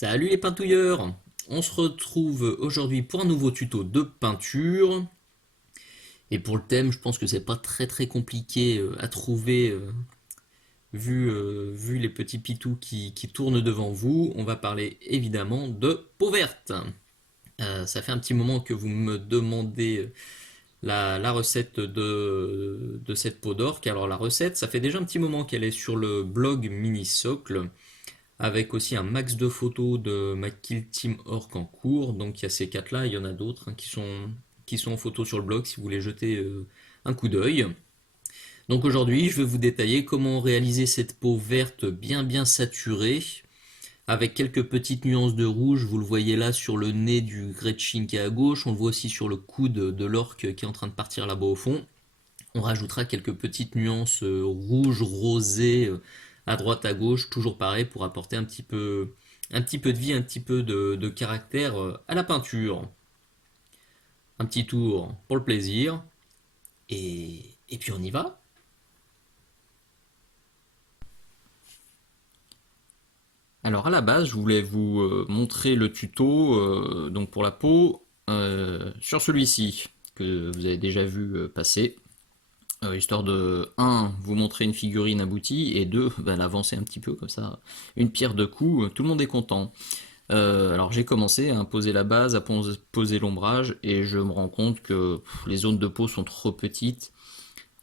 Salut les peintouilleurs! On se retrouve aujourd'hui pour un nouveau tuto de peinture. Et pour le thème, je pense que c'est pas très compliqué à trouver vu les petits pitous qui tournent devant vous. On va parler évidemment de peau verte. Ça fait un petit moment que vous me demandez la recette de cette peau d'orque. Alors la recette, ça fait déjà un petit moment qu'elle est sur le blog Minisocle, avec aussi un max de photos de ma Kill Team Orc en cours. Donc il y a ces quatre là, il y en a d'autres qui sont en photo sur le blog si vous voulez jeter un coup d'œil. Donc aujourd'hui, je vais vous détailler comment réaliser cette peau verte bien saturée, avec quelques petites nuances de rouge. Vous le voyez là sur le nez du Gretchen qui est à gauche, on le voit aussi sur le coude de l'orc qui est en train de partir là-bas au fond. On rajoutera quelques petites nuances rouge, rosé, à droite, à gauche, toujours pareil pour apporter un petit peu de vie, un petit peu de caractère à la peinture. Un petit tour pour le plaisir. Et puis on y va. Alors à la base, je voulais vous montrer le tuto donc pour la peau sur celui-ci que vous avez déjà vu passer. Histoire de un vous montrer une figurine aboutie et 2 l'avancer un petit peu comme ça, une pierre deux coups, tout le monde est content. Alors j'ai commencé à poser la base, à poser l'ombrage et je me rends compte que les zones de peau sont trop petites,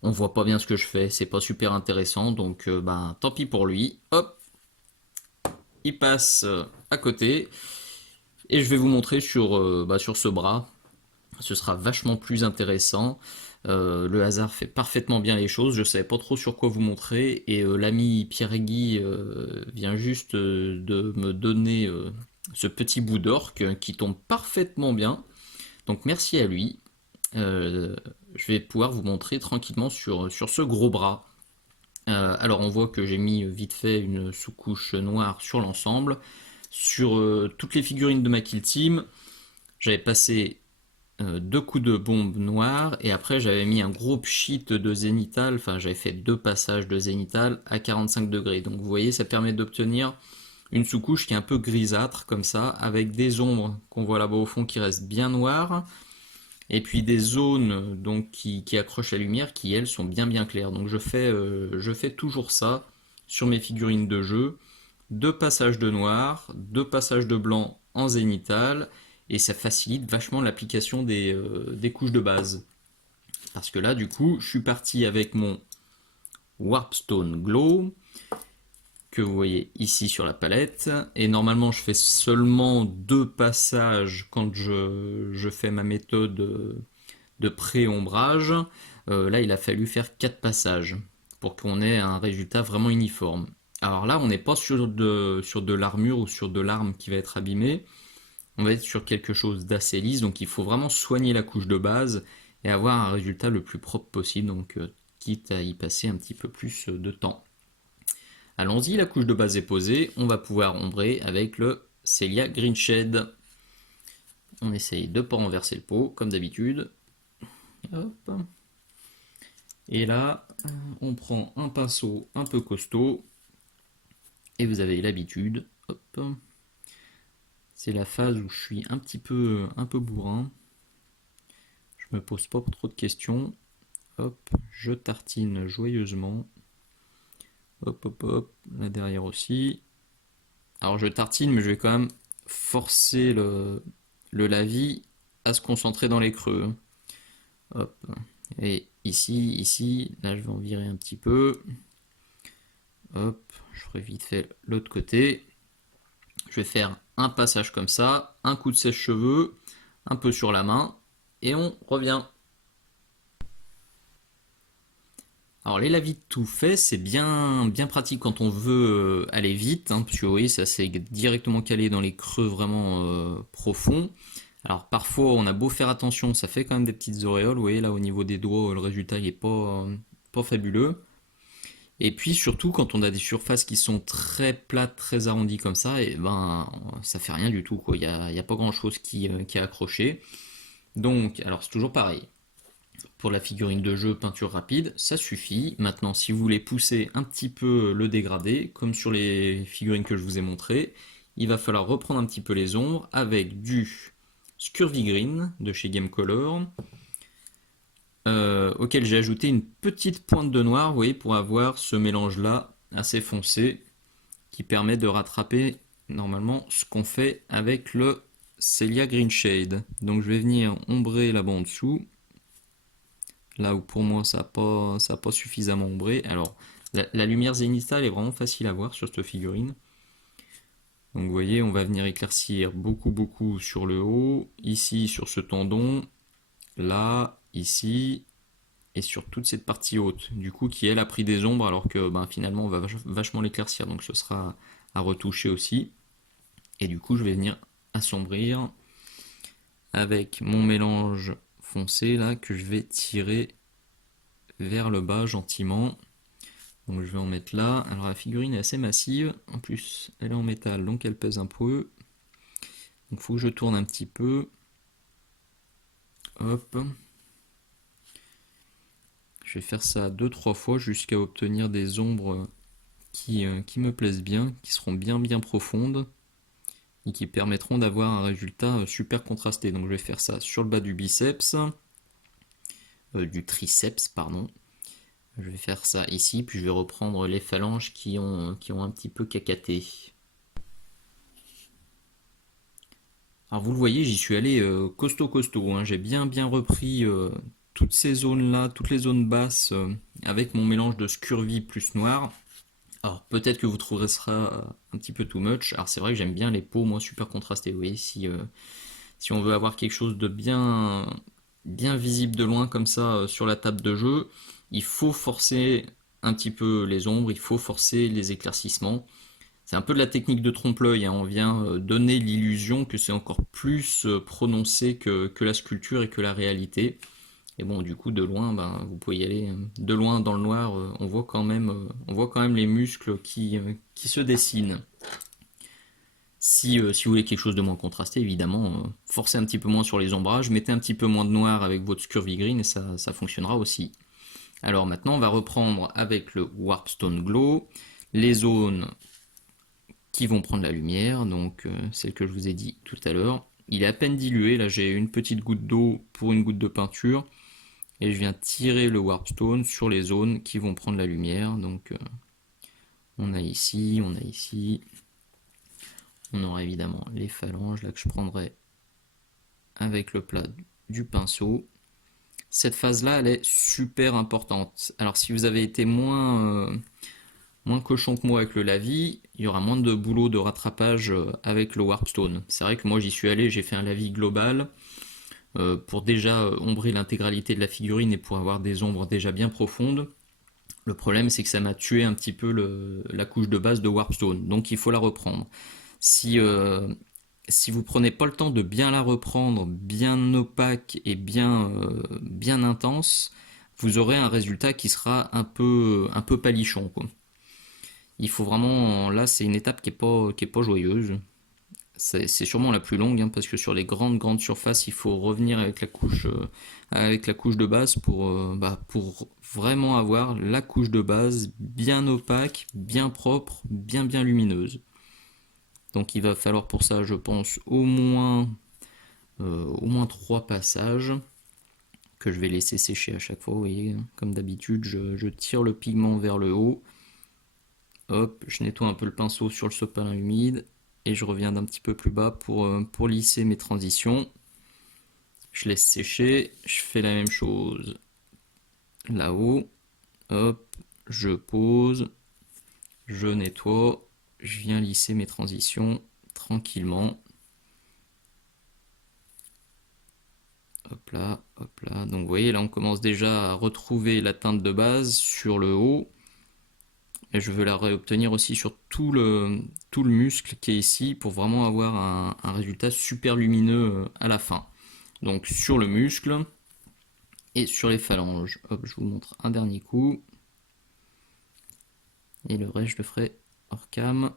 on voit pas bien ce que je fais, c'est pas super intéressant donc tant pis pour lui, hop, il passe à côté et je vais vous montrer sur ce bras. Ce sera vachement plus intéressant. Le hasard fait parfaitement bien les choses. Je savais pas trop sur quoi vous montrer et l'ami Pierre-Guy vient juste de me donner ce petit bout d'orque qui tombe parfaitement bien. Donc merci à lui. Euh, je vais pouvoir vous montrer tranquillement sur ce gros bras. Alors on voit que j'ai mis vite fait une sous-couche noire sur l'ensemble. Sur toutes les figurines de ma kill team, j'avais passé deux coups de bombe noire et après j'avais mis un gros pchit de zénithal, enfin j'avais fait deux passages de zénithal à 45 degrés. Donc vous voyez, ça permet d'obtenir une sous-couche qui est un peu grisâtre comme ça, avec des ombres qu'on voit là-bas au fond qui restent bien noires, et puis des zones donc qui accrochent la lumière qui elles sont bien claires. Donc je fais toujours ça sur mes figurines de jeu, deux passages de noir, deux passages de blanc en zénithal, et ça facilite vachement l'application des couches de base. Parce que là, du coup, je suis parti avec mon Warpstone Glow, que vous voyez ici sur la palette, et normalement je fais seulement deux passages quand je fais ma méthode de pré-ombrage. Là, il a fallu faire quatre passages pour qu'on ait un résultat vraiment uniforme. Alors là, on n'est pas sur de l'armure ou sur de l'arme qui va être abîmée, on va être sur quelque chose d'assez lisse, donc il faut vraiment soigner la couche de base et avoir un résultat le plus propre possible, donc quitte à y passer un petit peu plus de temps. Allons-y, la couche de base est posée, on va pouvoir ombrer avec le Celia Green Shade. On essaye de ne pas renverser le pot, comme d'habitude. Hop. Et là, on prend un pinceau un peu costaud, et vous avez l'habitude, hop, c'est la phase où je suis un peu bourrin. Je me pose pas trop de questions. Hop, je tartine joyeusement. Hop, là derrière aussi. Alors je tartine, mais je vais quand même forcer le lavis à se concentrer dans les creux. Hop, et ici, là je vais en virer un petit peu. Hop, je ferai vite fait l'autre côté. Je vais faire un passage comme ça, un coup de sèche-cheveux, un peu sur la main, et on revient. Alors les lavis tout fait, c'est bien pratique quand on veut aller vite, hein, parce que oui, ça s'est directement calé dans les creux vraiment profonds. Alors parfois on a beau faire attention, ça fait quand même des petites auréoles, vous voyez là au niveau des doigts, le résultat il est pas fabuleux. Et puis surtout quand on a des surfaces qui sont très plates, très arrondies comme ça, et ben ça fait rien du tout, quoi. Il y a pas grand chose qui est accroché. Donc, alors c'est toujours pareil. Pour la figurine de jeu, peinture rapide, ça suffit. Maintenant, si vous voulez pousser un petit peu le dégradé, comme sur les figurines que je vous ai montrées, il va falloir reprendre un petit peu les ombres avec du Scurvy Green de chez Gamecolor, auquel j'ai ajouté une petite pointe de noir, vous voyez, pour avoir ce mélange-là assez foncé, qui permet de rattraper normalement ce qu'on fait avec le Celia Green Shade. Donc je vais venir ombrer là-bas en dessous, là où pour moi ça n'a pas suffisamment ombré. Alors la lumière zénithale est vraiment facile à voir sur cette figurine. Donc vous voyez, on va venir éclaircir beaucoup sur le haut, ici sur ce tendon, là, ici, et sur toute cette partie haute, du coup qui elle a pris des ombres alors que ben, finalement on va vachement l'éclaircir, donc ce sera à retoucher aussi. Et du coup je vais venir assombrir avec mon mélange foncé là que je vais tirer vers le bas gentiment. Donc je vais en mettre là. Alors la figurine est assez massive, en plus elle est en métal donc elle pèse un peu. Donc il faut que je tourne un petit peu. Hop. Je vais faire ça 2-3 fois jusqu'à obtenir des ombres qui me plaisent bien, qui seront bien profondes et qui permettront d'avoir un résultat super contrasté. Donc je vais faire ça sur le bas du biceps, du triceps pardon. Je vais faire ça ici, puis je vais reprendre les phalanges qui ont un petit peu cacaté. Alors vous le voyez, j'y suis allé costaud, hein. J'ai bien repris toutes ces zones-là, toutes les zones basses, avec mon mélange de scurvy plus noir. Alors peut-être que vous trouverez ça un petit peu too much. Alors c'est vrai que j'aime bien les peaux, moi, super contrastées. Vous voyez, si on veut avoir quelque chose de bien visible de loin comme ça sur la table de jeu, il faut forcer un petit peu les ombres, il faut forcer les éclaircissements. C'est un peu de la technique de trompe-l'œil, hein. On vient donner l'illusion que c'est encore plus prononcé que la sculpture et que la réalité. Et bon, du coup, de loin, ben, vous pouvez y aller de loin dans le noir, on voit quand même les muscles qui se dessinent. Si vous voulez quelque chose de moins contrasté, évidemment, forcez un petit peu moins sur les ombrages, mettez un petit peu moins de noir avec votre Scurvy Green et ça fonctionnera aussi. Alors maintenant, on va reprendre avec le Warpstone Glow les zones qui vont prendre la lumière, donc celle que je vous ai dit tout à l'heure. Il est à peine dilué, là j'ai une petite goutte d'eau pour une goutte de peinture, et je viens tirer le Warpstone sur les zones qui vont prendre la lumière. Donc on a ici, on aura évidemment les phalanges là que je prendrai avec le plat du pinceau. Cette phase là elle est super importante. Alors si vous avez été moins cochon que moi avec le lavis, il y aura moins de boulot de rattrapage avec le Warpstone. C'est vrai que moi j'y suis allé, j'ai fait un lavis global pour déjà ombrer l'intégralité de la figurine et pour avoir des ombres déjà bien profondes. Le problème c'est que ça m'a tué un petit peu la couche de base de Warpstone, donc il faut la reprendre. Si vous prenez pas le temps de bien la reprendre, bien opaque et bien intense, vous aurez un résultat qui sera un peu palichon, quoi. Il faut vraiment, là c'est une étape qui est pas joyeuse. C'est sûrement la plus longue, hein, parce que sur les grandes surfaces, il faut revenir avec la couche de base pour vraiment avoir la couche de base bien opaque, bien propre, bien lumineuse. Donc il va falloir pour ça, je pense, au moins 3 passages que je vais laisser sécher à chaque fois. Vous voyez, hein, comme d'habitude, je tire le pigment vers le haut. Hop, je nettoie un peu le pinceau sur le sopalin humide et je reviens d'un petit peu plus bas pour lisser mes transitions. Je laisse sécher, je fais la même chose là-haut. Hop, je pose, je nettoie, je viens lisser mes transitions tranquillement. Hop là, hop là. Donc vous voyez, là on commence déjà à retrouver la teinte de base sur le haut. Et je veux la réobtenir aussi sur tout le muscle qui est ici pour vraiment avoir un résultat super lumineux à la fin. Donc sur le muscle et sur les phalanges. Hop, je vous montre un dernier coup. Et le reste, je le ferai hors cam.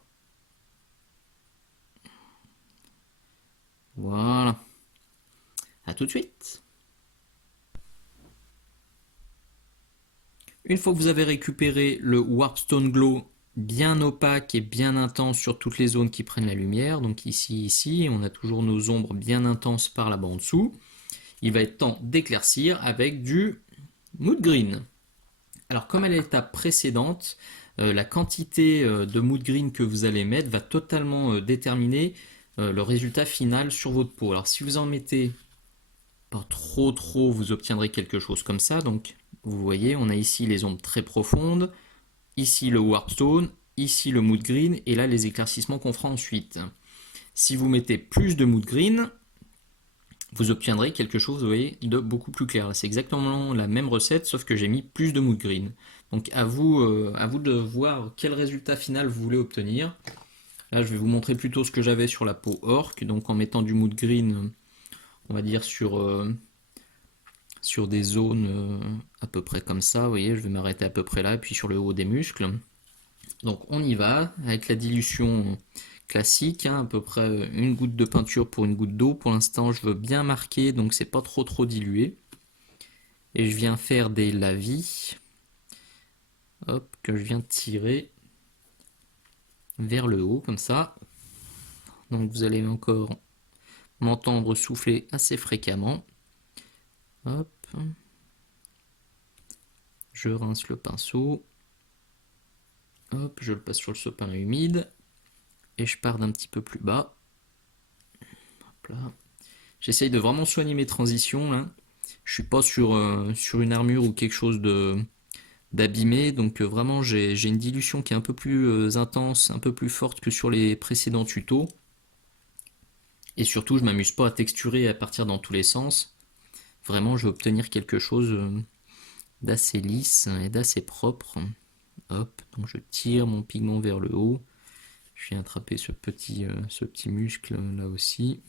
Voilà. A tout de suite. Une fois que vous avez récupéré le Warpstone Glow bien opaque et bien intense sur toutes les zones qui prennent la lumière. Donc ici, on a toujours nos ombres bien intenses par là-bas en dessous. Il va être temps d'éclaircir avec du mood green. Alors comme à l'étape précédente, la quantité de mood green que vous allez mettre va totalement déterminer le résultat final sur votre peau. Alors si vous en mettez pas trop, vous obtiendrez quelque chose comme ça. Donc vous voyez, on a ici les ombres très profondes, ici le warpstone, ici le mood green, et là les éclaircissements qu'on fera ensuite. Si vous mettez plus de mood green, vous obtiendrez quelque chose, vous voyez, de beaucoup plus clair. C'est exactement la même recette, sauf que j'ai mis plus de mood green. Donc à vous de voir quel résultat final vous voulez obtenir. Là, je vais vous montrer plutôt ce que j'avais sur la peau orc. Donc en mettant du mood green, on va dire sur des zones à peu près comme ça. Vous voyez, je vais m'arrêter à peu près là, et puis sur le haut des muscles. Donc on y va, avec la dilution classique, hein, à peu près une goutte de peinture pour une goutte d'eau. Pour l'instant, je veux bien marquer, donc c'est pas trop dilué. Et je viens faire des lavis, hop, que je viens tirer vers le haut, comme ça. Donc vous allez encore m'entendre souffler assez fréquemment. Hop. Je rince le pinceau. Hop, je le passe sur le sopalin humide. Et je pars d'un petit peu plus bas. Hop là. J'essaye de vraiment soigner mes transitions là. Je suis pas sur une armure ou quelque chose d'abîmé, donc vraiment j'ai une dilution qui est un peu plus intense, un peu plus forte que sur les précédents tutos. Et surtout, je m'amuse pas à texturer et à partir dans tous les sens. Vraiment, je vais obtenir quelque chose d'assez lisse et d'assez propre. Hop, donc je tire mon pigment vers le haut. Je viens attraper ce petit muscle là aussi.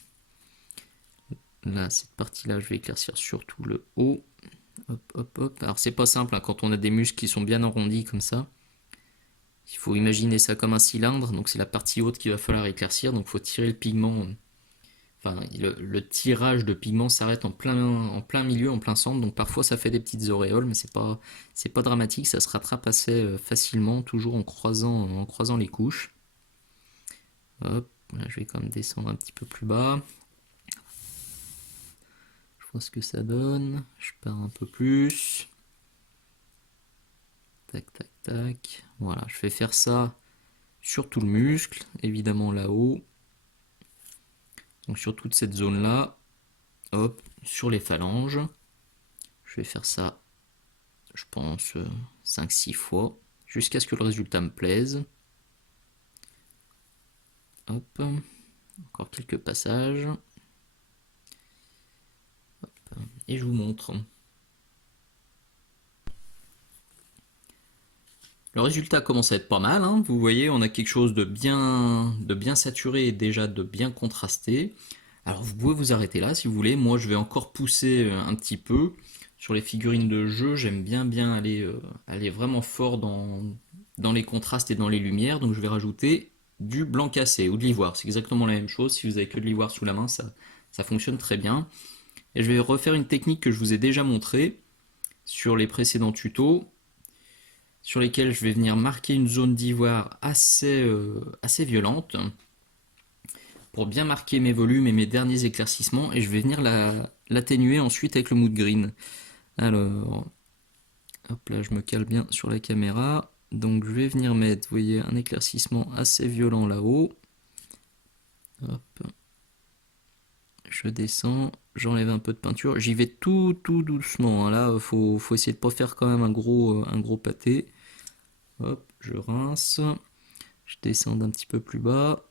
Là, cette partie-là, je vais éclaircir surtout le haut. Hop, hop, hop. Alors, c'est pas simple hein, quand on a des muscles qui sont bien arrondis comme ça. Il faut imaginer ça comme un cylindre. Donc, c'est la partie haute qu'il va falloir éclaircir. Donc, il faut tirer le pigment. Enfin, le tirage de pigment s'arrête en plein milieu, en plein centre. Donc, parfois, ça fait des petites auréoles, mais c'est pas dramatique. Ça se rattrape assez facilement, toujours en croisant les couches. Hop, là, je vais quand même descendre un petit peu plus bas. Je vois ce que ça donne. Je pars un peu plus. Tac, tac, tac. Voilà, je vais faire ça sur tout le muscle, évidemment là-haut. Donc sur toute cette zone-là. Hop, sur les phalanges. Je vais faire ça, je pense, 5-6 fois. Jusqu'à ce que le résultat me plaise. Hop. Encore quelques passages. Hop. Et je vous montre. Le résultat commence à être pas mal, hein. Vous voyez, on a quelque chose de bien saturé et déjà de bien contrasté. Alors vous pouvez vous arrêter là si vous voulez. Moi je vais encore pousser un petit peu. Sur les figurines de jeu, j'aime bien aller vraiment fort dans les contrastes et dans les lumières. Donc je vais rajouter du blanc cassé ou de l'ivoire. C'est exactement la même chose. Si vous avez que de l'ivoire sous la main, ça fonctionne très bien. Et je vais refaire une technique que je vous ai déjà montrée sur les précédents tutos, sur lesquels je vais venir marquer une zone d'ivoire assez violente pour bien marquer mes volumes et mes derniers éclaircissements, et je vais venir l'atténuer ensuite avec le mood green. Alors, hop là, je me cale bien sur la caméra. Donc je vais venir mettre, vous voyez, un éclaircissement assez violent là-haut. Hop. Je descends, j'enlève un peu de peinture. J'y vais tout doucement, hein. Là, faut essayer de pas faire quand même un gros pâté. Hop, je rince. Je descends d'un petit peu plus bas.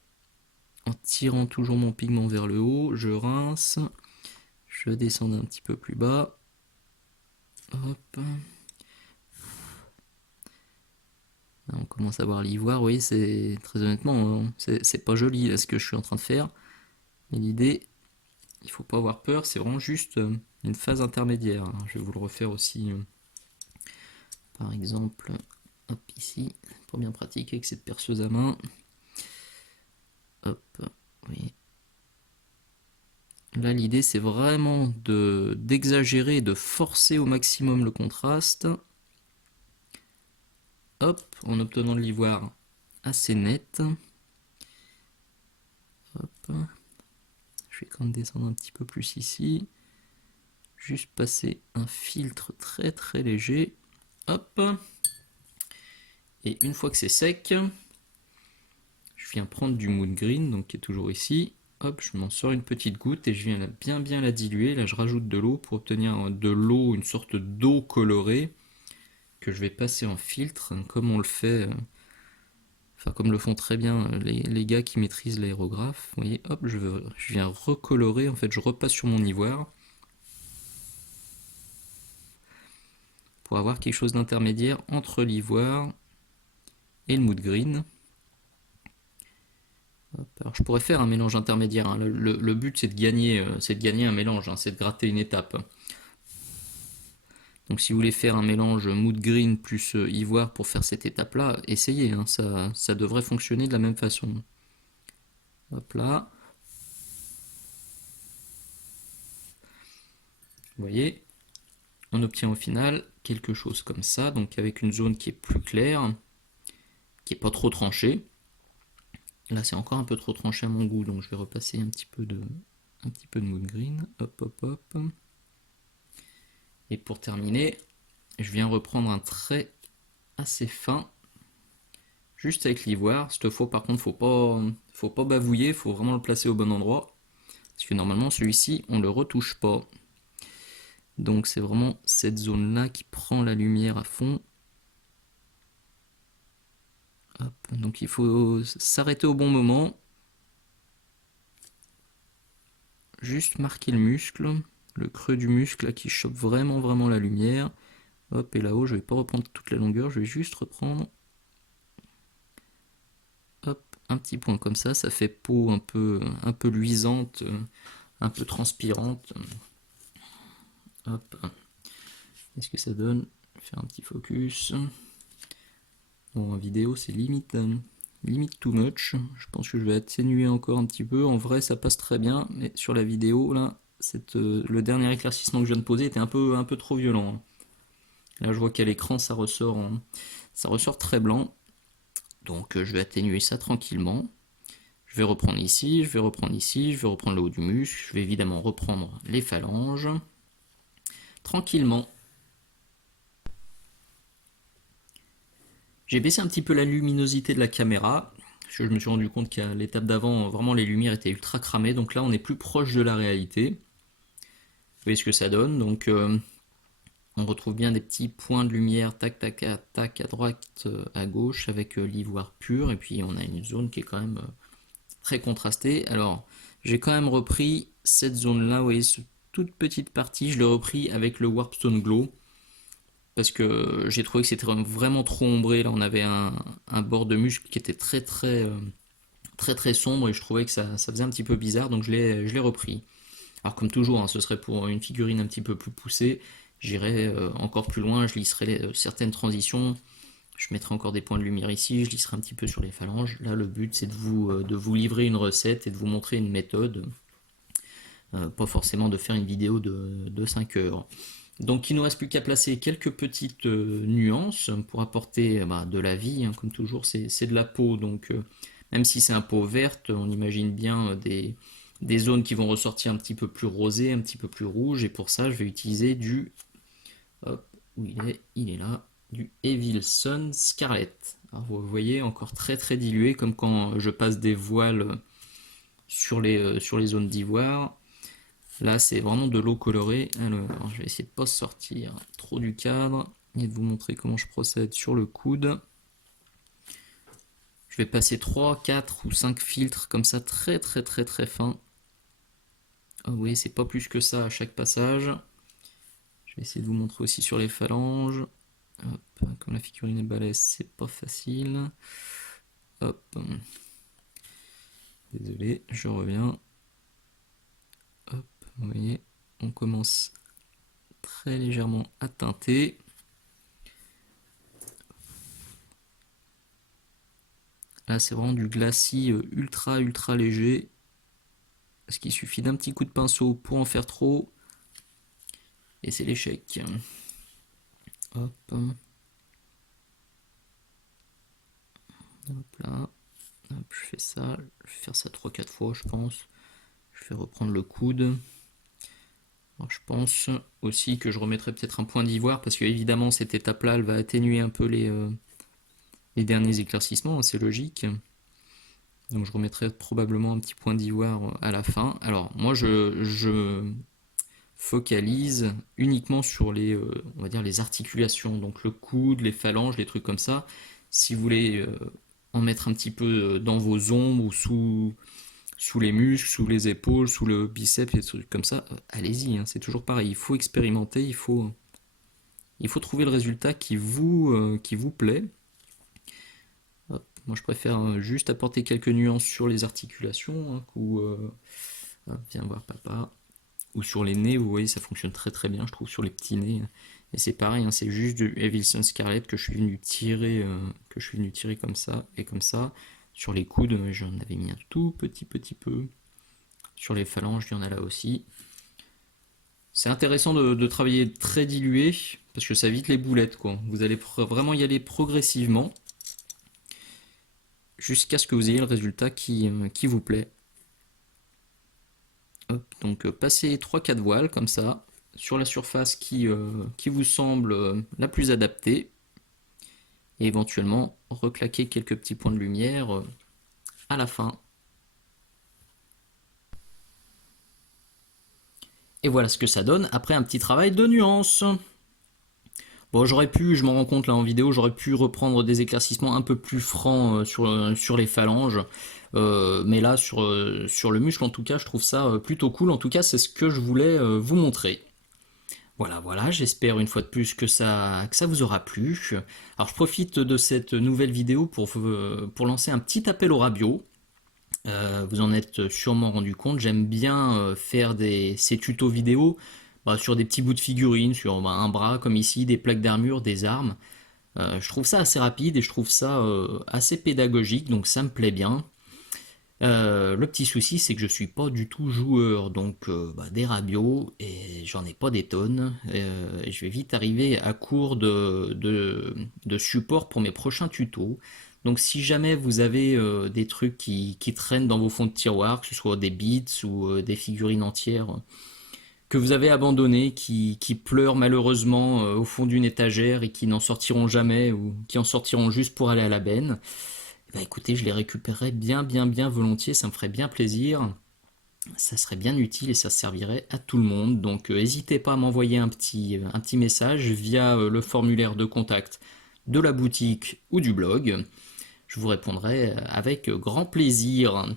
En tirant toujours mon pigment vers le haut, je rince. Je descends d'un petit peu plus bas. Hop. Là, on commence à voir l'ivoire. Oui, c'est très honnêtement, c'est pas joli là, ce que je suis en train de faire. Mais l'idée, il faut pas avoir peur, c'est vraiment juste une phase intermédiaire. Je vais vous le refaire aussi, par exemple, hop, ici, pour bien pratiquer avec cette perceuse à main. Hop, oui. Là, l'idée, c'est vraiment d'exagérer, de forcer au maximum le contraste. Hop, en obtenant de l'ivoire assez net. Hop. Je vais quand même descendre un petit peu plus ici. Juste passer un filtre très très léger. Hop. Et une fois que c'est sec, je viens prendre du mood green, donc qui est toujours ici. Hop, je m'en sors une petite goutte et je viens bien la diluer. Là, je rajoute de l'eau pour obtenir de l'eau, une sorte d'eau colorée que je vais passer en filtre, comme on le fait, enfin comme le font très bien les gars qui maîtrisent l'aérographe. Vous voyez, hop, je viens recolorer. En fait, je repasse sur mon ivoire pour avoir quelque chose d'intermédiaire entre l'ivoire et le mood green. Alors, je pourrais faire un mélange intermédiaire, hein. Le but c'est de gagner un mélange, hein, c'est de gratter une étape. Donc si vous voulez faire un mélange mood green plus ivoire pour faire cette étape là, essayez, hein, ça devrait fonctionner de la même façon. Hop là. Vous voyez, on obtient au final quelque chose comme ça, donc avec une zone qui est plus claire, qui est pas trop tranchée. Là c'est encore un peu trop tranché à mon goût, donc je vais repasser un petit peu de mood green. Hop hop hop. Et pour terminer, je viens reprendre un trait assez fin, juste avec l'ivoire. Cette fois par contre faut pas bavouiller, faut vraiment le placer au bon endroit. Parce que normalement celui-ci on le retouche pas. Donc c'est vraiment cette zone là qui prend la lumière à fond. Hop, donc il faut s'arrêter au bon moment. Juste marquer le muscle, le creux du muscle là, qui chope vraiment la lumière. Hop, et là-haut je vais pas reprendre toute la longueur, je vais juste reprendre. Hop, un petit point comme ça fait peau un peu luisante, un peu transpirante. Hop, qu'est-ce que ça donne? Faire un petit focus. Bon, en vidéo c'est limite too much. Je pense que je vais atténuer encore un petit peu. En vrai ça passe très bien, mais sur la vidéo là, le dernier éclaircissement que je viens de poser était un peu trop violent. Là je vois qu'à l'écran ça ressort très blanc. Donc je vais atténuer ça tranquillement. Je vais reprendre ici, je vais reprendre ici, je vais reprendre le haut du muscle, je vais évidemment reprendre les phalanges. Tranquillement. J'ai baissé un petit peu la luminosité de la caméra, parce que je me suis rendu compte qu'à l'étape d'avant, vraiment les lumières étaient ultra cramées, donc là on est plus proche de la réalité. Vous voyez ce que ça donne, donc on retrouve bien des petits points de lumière, tac tac tac, à droite, à gauche, avec l'ivoire pur, et puis on a une zone qui est quand même très contrastée. Alors, j'ai quand même repris cette zone-là, vous voyez, cette toute petite partie, je l'ai repris avec le Warpstone Glow, parce que j'ai trouvé que c'était vraiment trop ombré. Là on avait un bord de muscle qui était très sombre, et je trouvais que ça faisait un petit peu bizarre, donc je l'ai repris. Alors comme toujours, hein, ce serait pour une figurine un petit peu plus poussée, j'irai encore plus loin, je lisserai certaines transitions, je mettrai encore des points de lumière ici, je lisserai un petit peu sur les phalanges. Là le but c'est de vous livrer une recette et de vous montrer une méthode, pas forcément de faire une vidéo de 5 heures. Donc il ne nous reste plus qu'à placer quelques petites nuances pour apporter de la vie, hein, comme toujours c'est de la peau, donc même si c'est un peau verte, on imagine bien des zones qui vont ressortir un petit peu plus rosées, un petit peu plus rouges, et pour ça je vais utiliser hop, où il est là, du Evil Sun Scarlet. Alors vous voyez, encore très dilué, comme quand je passe des voiles sur les zones d'ivoire. Là, c'est vraiment de l'eau colorée. Alors, je vais essayer de ne pas sortir trop du cadre et de vous montrer comment je procède sur le coude. Je vais passer 3, 4 ou 5 filtres comme ça, très fins. Ah oui, c'est pas plus que ça à chaque passage. Je vais essayer de vous montrer aussi sur les phalanges. Hop, comme la figurine est balèze, c'est pas facile. Hop. Désolé, je reviens. Hop, vous voyez, on commence très légèrement à teinter. Là, c'est vraiment du glacis ultra léger. Parce qu'il suffit d'un petit coup de pinceau pour en faire trop. Et c'est l'échec. Hop. Hop là, hop, je fais ça, je vais faire ça 3-4 fois je pense. Je vais reprendre le coude. Alors, je pense aussi que je remettrai peut-être un point d'ivoire parce que évidemment cette étape-là elle va atténuer un peu les derniers éclaircissements, hein, c'est logique. Donc je remettrai probablement un petit point d'ivoire à la fin. Alors moi je focalise uniquement sur on va dire les articulations, donc le coude, les phalanges, les trucs comme ça. Si vous voulez en mettre un petit peu dans vos ombres ou sous les muscles, sous les épaules, sous le biceps et des trucs comme ça, allez-y, hein, c'est toujours pareil. Il faut expérimenter, il faut trouver le résultat qui vous plaît. Hop, moi je préfère juste apporter quelques nuances sur les articulations, hein, viens voir papa, ou sur les nez, vous voyez, ça fonctionne très très bien, je trouve, sur les petits nez. Et c'est pareil, hein, c'est juste du Evilson Scarlett que je suis venu tirer comme ça et comme ça. Sur les coudes, j'en avais mis un tout petit peu. Sur les phalanges, il y en a là aussi. C'est intéressant de travailler très dilué parce que ça évite les boulettes, quoi. Vous allez vraiment y aller progressivement jusqu'à ce que vous ayez le résultat qui vous plaît. Hop, donc passez 3-4 voiles comme ça sur la surface qui vous semble la plus adaptée et éventuellement reclaquer quelques petits points de lumière à la fin. Et voilà ce que ça donne après un petit travail de nuance. Bon, je m'en rends compte là en vidéo, j'aurais pu reprendre des éclaircissements un peu plus francs sur les phalanges. Mais là, sur le muscle, en tout cas, je trouve ça plutôt cool. En tout cas, c'est ce que je voulais vous montrer. Voilà, j'espère une fois de plus que ça vous aura plu. Alors, je profite de cette nouvelle vidéo pour lancer un petit appel au rabio. Vous en êtes sûrement rendu compte, j'aime bien faire ces tutos vidéo sur des petits bouts de figurines, sur un bras comme ici, des plaques d'armure, des armes. Je trouve ça assez rapide et je trouve ça assez pédagogique, donc ça me plaît bien. Le petit souci, c'est que je suis pas du tout joueur, donc des rabios, et j'en ai pas des tonnes. Et je vais vite arriver à court de support pour mes prochains tutos. Donc si jamais vous avez des trucs qui traînent dans vos fonds de tiroir, que ce soit des bits ou des figurines entières que vous avez abandonnées, qui pleurent malheureusement au fond d'une étagère et qui n'en sortiront jamais ou qui en sortiront juste pour aller à la benne, bah écoutez, je les récupérerais bien volontiers, ça me ferait bien plaisir. Ça serait bien utile et ça servirait à tout le monde. Donc n'hésitez pas à m'envoyer un petit message via le formulaire de contact de la boutique ou du blog. Je vous répondrai avec grand plaisir.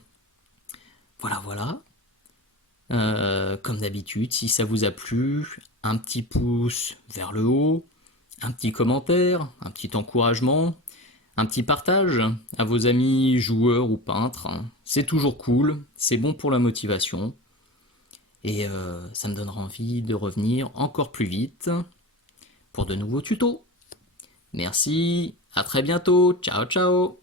Voilà. Comme d'habitude, si ça vous a plu, un petit pouce vers le haut, un petit commentaire, un petit encouragement, un petit partage à vos amis joueurs ou peintres. C'est toujours cool, c'est bon pour la motivation. Et ça me donnera envie de revenir encore plus vite pour de nouveaux tutos. Merci, à très bientôt, ciao ciao.